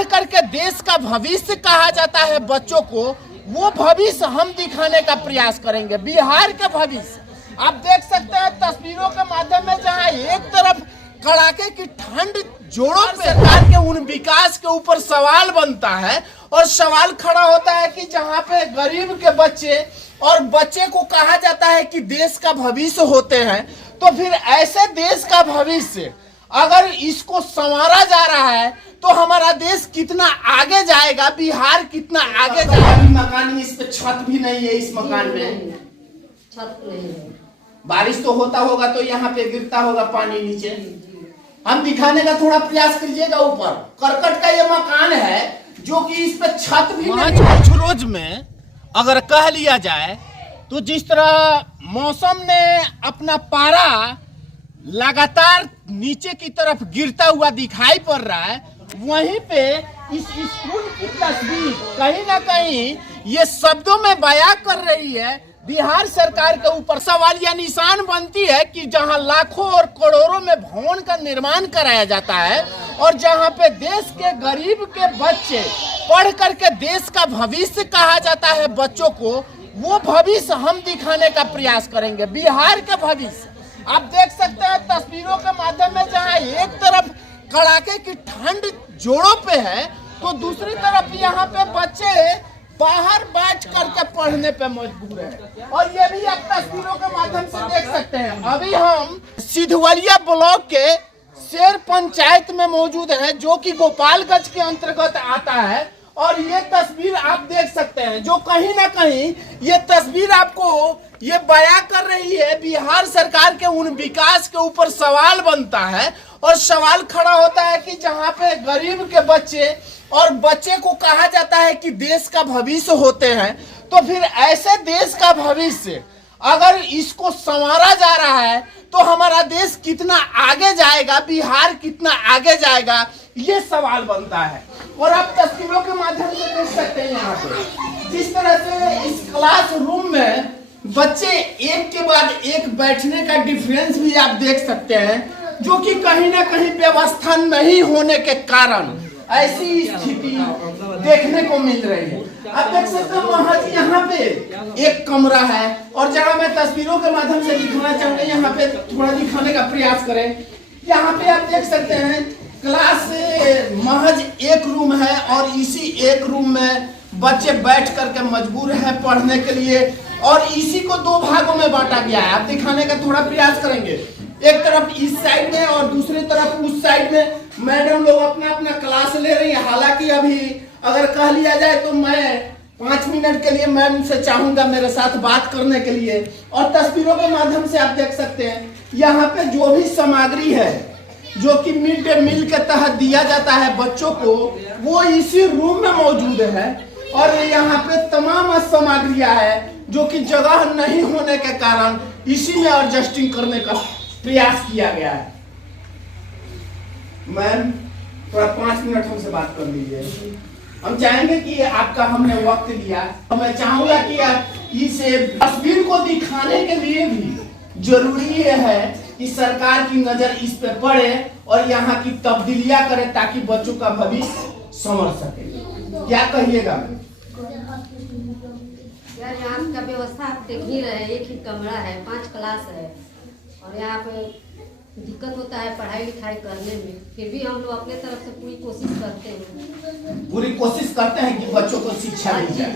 पढ़ करके देश का भविष्य कहा जाता है बच्चों को, वो भविष्य हम दिखाने का प्रयास करेंगे। बिहार के भविष्य आप देख सकते हैं तस्वीरों के माध्यम में, जहां एक तरफ कड़ाके की ठंड जोड़ों पे सरकार के उन विकास के ऊपर सवाल बनता है और सवाल खड़ा होता है कि जहां पे गरीब के बच्चे और बच्चे को कहा जाता है कि देश का भविष्य होते हैं, तो फिर ऐसे देश का भविष्य अगर इसको संवारा जा रहा है तो हमारा देश कितना आगे जाएगा, बिहार कितना आगे जाएगा। मकान में इस पे छत भी नहीं है, इस मकान में छत नहीं है। बारिश तो होता होगा तो यहाँ पे गिरता होगा पानी नीचे। हम दिखाने का थोड़ा प्रयास कीजिएगा। ऊपर करकट का ये मकान है जो कि इस पे छत भी नहीं है। कुछ रोज में अगर कह लिया जाए तो जिस तरह मौसम ने अपना पारा लगातार नीचे की तरफ गिरता हुआ दिखाई पड़ रहा है, वहीं पे इस स्कूल की तस्वीर कहीं ना कहीं ये शब्दों में बयां कर रही है। बिहार सरकार के ऊपर सवाल या निशान बनती है कि जहां लाखों और करोड़ों में भवन का निर्माण कराया जाता है और जहां पे देश के गरीब के बच्चे पढ़ करके देश का भविष्य कहा जाता है बच्चों को, वो भविष्य हम दिखाने का प्रयास करेंगे। बिहार के भविष्य आप देख सकते हैं तस्वीरों के माध्यम में, जहां एक तरफ कड़ाके की ठंड जोड़ों पे है तो दूसरी तरफ यहाँ पे बच्चे बाहर बैठ करके पढ़ने पे मजबूर है। और ये भी आप तस्वीरों के माध्यम से देख सकते हैं। अभी हम सिधवलिया ब्लॉक के शेर पंचायत में मौजूद हैं, जो कि गोपालगंज के अंतर्गत आता है। और ये तस्वीर आप देख सकते हैं जो कहीं ना कहीं ये तस्वीर आपको ये बयां कर रही है बिहार सरकार के उन विकास के ऊपर सवाल बनता है और सवाल खड़ा होता है कि जहां पे गरीब के बच्चे और बच्चे को कहा जाता है कि देश का भविष्य होते हैं, तो फिर ऐसे देश का भविष्य अगर इसको संवारा जा रहा है तो हमारा देश कितना आगे जाएगा, बिहार कितना आगे जाएगा, ये सवाल बनता है। और आप तस्वीरों के माध्यम से देख सकते हैं यहाँ पे जिस तरह से इस क्लास रूम में बच्चे एक के बाद एक बैठने का डिफरेंस भी आप देख सकते हैं, जो कि कहीं ना कहीं व्यवस्था नहीं होने के कारण ऐसी स्थिति देखने को मिल रही है। आप देख सकते हैं वहाँ यहाँ पे एक कमरा है और जहाँ मैं तस्वीरों के माध्यम से दिखाना चाहूंगा, यहाँ पे थोड़ा दिखाने का प्रयास करें। यहाँ पे आप देख सकते हैं क्लास महज एक रूम है और इसी एक रूम में बच्चे बैठ करके मजबूर है पढ़ने के लिए और इसी को दो भागों में बांटा गया है। आप दिखाने का थोड़ा प्रयास करेंगे। एक तरफ इस साइड में और दूसरी तरफ उस साइड में मैडम लोग अपना अपना क्लास ले रही है। हालांकि अभी अगर कह लिया जाए तो मैं 5 मिनट के लिए मैम से चाहूंगा मेरे साथ बात करने के लिए। और तस्वीरों के माध्यम से आप देख सकते हैं यहाँ पे जो भी सामग्री है जो कि मिड डे मील के तहत दिया जाता है बच्चों को, वो इसी रूम में मौजूद है। और यहाँ पे तमाम सामग्रियां है जो कि जगह नहीं होने के कारण इसी में एडजस्टिंग करने का प्रयास किया गया है। मैम थोड़ा 5 मिनट हमसे बात कर लीजिए। हम चाहेंगे कि आपका हमने वक्त लिया, तो मैं चाहूंगा कि इस तस्वीर को दिखाने के लिए भी जरूरी है कि सरकार की नजर इस पे पड़े और यहाँ की तब्दीलियां करे ताकि बच्चों का भविष्य संवर सके। क्या कहिएगा? यार यहाँ का व्यवस्था आप देख ही रहे, एक ही कमरा है, 5 क्लास है और यहाँ पे दिक्कत होता है पढ़ाई लिखाई करने में। फिर भी हम लोग अपने तरफ से पूरी कोशिश करते हैं। पूरी कोशिश करते हैं कि बच्चों को शिक्षा मिल जाए।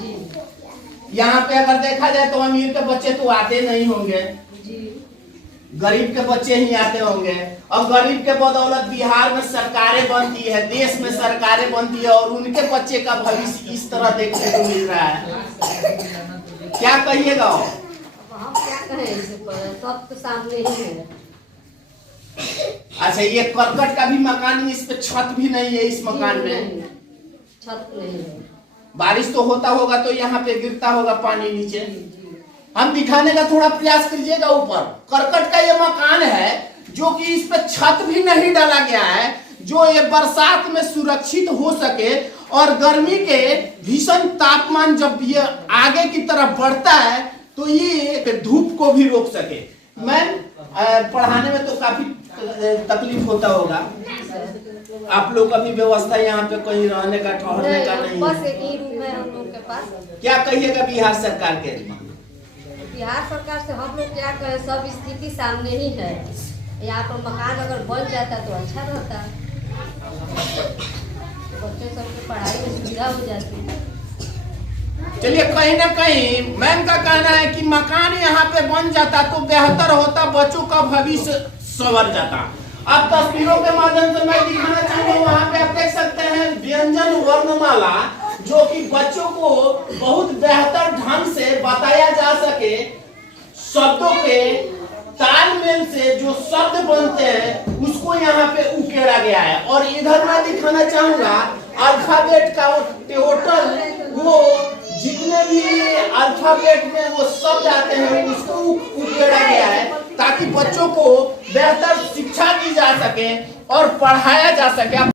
जी। यहाँ पे अगर देखा जाए तो अमीर के बच्चे तो आते नहीं होंगे जी, गरीब के बच्चे ही आते होंगे। और गरीब के बदौलत बिहार में सरकारें बनती है, देश में सरकारें बनती है और उनके बच्चे का भविष्य इस तरह देखने को मिल रहा है। क्या कहिएगा? हम क्या कहें इस पर, सब तो सामने ही है। अच्छा, ये करकट का भी मकान, इस पे छत भी नहीं है, इस मकान में छत नहीं है। बारिश तो होता होगा तो यहाँ पे गिरता होगा पानी नीचे। हम दिखाने का थोड़ा प्रयास कीजिएगा। ऊपर करकट का ये मकान है जो कि इस पे छत भी नहीं डाला गया है, जो ये बरसात में सुरक्षित हो सके और गर्मी के भीषण तापमान जब ये आगे की तरफ बढ़ता है तो ये धूप को भी रोक सके। मैम पढ़ाने में तो काफी तकलीफ होता होगा। आप लोग का भी व्यवस्था यहाँ पे कहीं रहने का ठहरने का नहीं बस है? एक ही रूम है हम लोग के पास। क्या कहिएगा बिहार सरकार के? बिहार सरकार से हम लोग क्या कहें, सब स्थिति सामने ही है। यहाँ पर मकान अगर बन जाता तो अच्छा रहता, बच्चों सबकी पढ़ाई में सुविधा हो जाती। चलिए, कहीं ना कहीं मैम का कहना है कि मकान यहाँ पे बन जाता तो बेहतर होता, बच्चों का भविष्य संवर जाता। अब तस्वीरों के माध्यम से मैं दिखाना चाहूंगा, वहाँ पे आप देख सकते हैं व्यंजन वर्णमाला, जो कि बच्चों को बहुत बेहतर ढंग से बताया जा सके। शब्दों के तालमेल से जो शब्द बनते हैं उसको यहाँ पे उकेरा गया है। और इधर मैं दिखाना चाहूंगा अल्फाबेट का टोटल, वो जितने भी अल्फाबेट में वो शब्द आते हैं उसको उकेरा गया है, ताकि बच्चों को बेहतर शिक्षा दी जा सके और पढ़ाया जा सके।